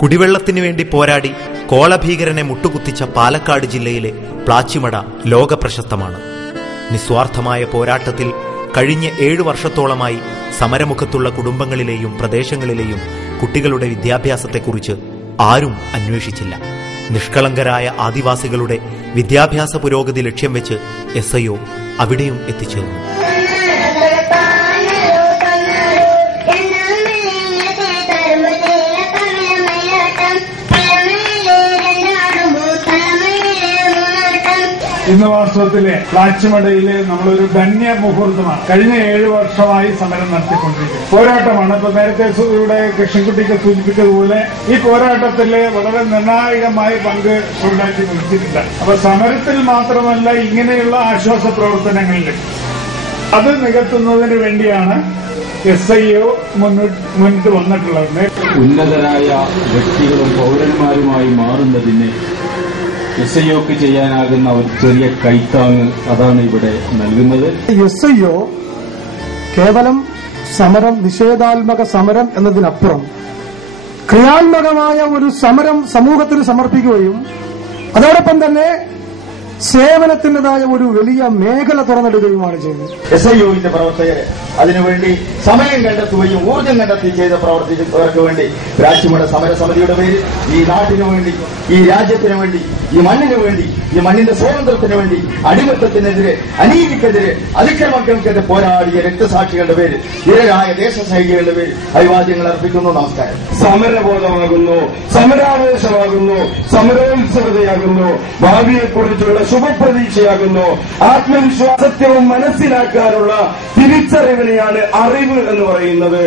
കുടിവെള്ളത്തിനു വേണ്ടി പോരാടി കോളഭീകരനെ മുട്ടുകുത്തിച്ച പാലക്കാട് ജില്ലയിലെ പ്ലാച്ചിമട ലോകപ്രശസ്തമാണ്. നിസ്വാർത്ഥമായ പോരാട്ടത്തിൽ കഴിഞ്ഞ 7 വർഷത്തോളമായി സമരമുഖത്തുള്ള കുടുംബങ്ങളിലെയും പ്രദേശങ്ങളിലെയും കുട്ടികളുടെ വിദ്യാഭ്യാസത്തെക്കുറിച്ച് ആരും അന്വേഷിച്ചില്ല. നിഷ്കളങ്കരായ ആദിവാസികളുടെ വിദ്യാഭ്യാസ പുരോഗതി ലക്ഷ്യം വെച്ച് SIO അവിടെയും എത്തിച്ചേർന്നു. ഇന്ന് വാസ്തവത്തിലെ പ്ലാച്ചിമടയിലെ നമ്മളൊരു ധന്യ മുഹൂർത്തമാണ്. കഴിഞ്ഞ 7 വർഷമായി സമരം നടത്തിക്കൊണ്ടിരിക്കുന്നത് പോരാട്ടമാണ്. ഇപ്പൊ നേരത്തെ ഇവിടെ കൃഷ്ണൻകുട്ടിക്ക് സൂചിപ്പിച്ചതുപോലെ ഈ പോരാട്ടത്തില് വളരെ നിർണായകമായ പങ്ക് ഉണ്ടാക്കി നിർത്തിയിട്ടുണ്ട്. അപ്പൊ സമരത്തിൽ മാത്രമല്ല, ഇങ്ങനെയുള്ള ആശ്വാസ പ്രവർത്തനങ്ങളിൽ അത് നികത്തുന്നതിന് വേണ്ടിയാണ് SIO മുന്നിട്ട് വന്നിട്ടുള്ളത്. ഉന്നതരായ വ്യക്തികളും പൗരന്മാരുമായി മാറുന്നതിന് SIOക്ക് ചെയ്യാനാകുന്ന ഒരു ചെറിയ കൈത്താങ് അതാണ് ഇവിടെ നൽകുന്നത്. SIO കേവലം സമരം, നിഷേധാത്മക സമരം എന്നതിനപ്പുറം ക്രിയാത്മകമായ ഒരു സമരം സമൂഹത്തിന് സമർപ്പിക്കുകയും അതോടൊപ്പം തന്നെ സേവനത്തിൻ്റെതായ ഒരു വലിയ മേഖല തുറന്നെടുക്കുകയുമാണ് ചെയ്യുന്നത്. SIOന്റെ പ്രവർത്തകരെ അതിനുവേണ്ടി സമയം കണ്ടെത്തുകയും ഊർജ്ജം കണ്ടെത്തി ചെയ്ത പ്രവർത്തിച്ചവർക്ക് വേണ്ടി പ്ലാച്ചിമട സമരസമിതിയുടെ പേരിൽ ഈ നാട്ടിനു വേണ്ടി, ഈ രാജ്യത്തിനു വേണ്ടി, ഈ മണ്ണിനു വേണ്ടി, ഈ മണ്ണിന്റെ സ്വാതന്ത്ര്യത്തിന് വേണ്ടി, അടിമത്തത്തിനെതിരെ, അനീതിക്കെതിരെ, അതിക്രമങ്ങൾക്കെതിരെ പോരാടിയ രക്തസാക്ഷികളുടെ പേരിൽ, ധീരരായ ദേശസൈനികളുടെ പേരിൽ അഭിവാദ്യങ്ങൾ അർപ്പിക്കുന്നു. നമസ്കാരം. സമരബോധമാകുന്നു, സമരാവേശമാകുന്നു, സമരോത്സവതയാകുന്നു, ഭാവിയെക്കുറിച്ചുള്ള ശുഭപ്രതീക്ഷയാകുന്നു, ആത്മവിശ്വാസവും മനസ്സിലാക്കാനുള്ള തിരിച്ചറിവിനെയാണ് അറിവ് എന്ന് പറയുന്നത്.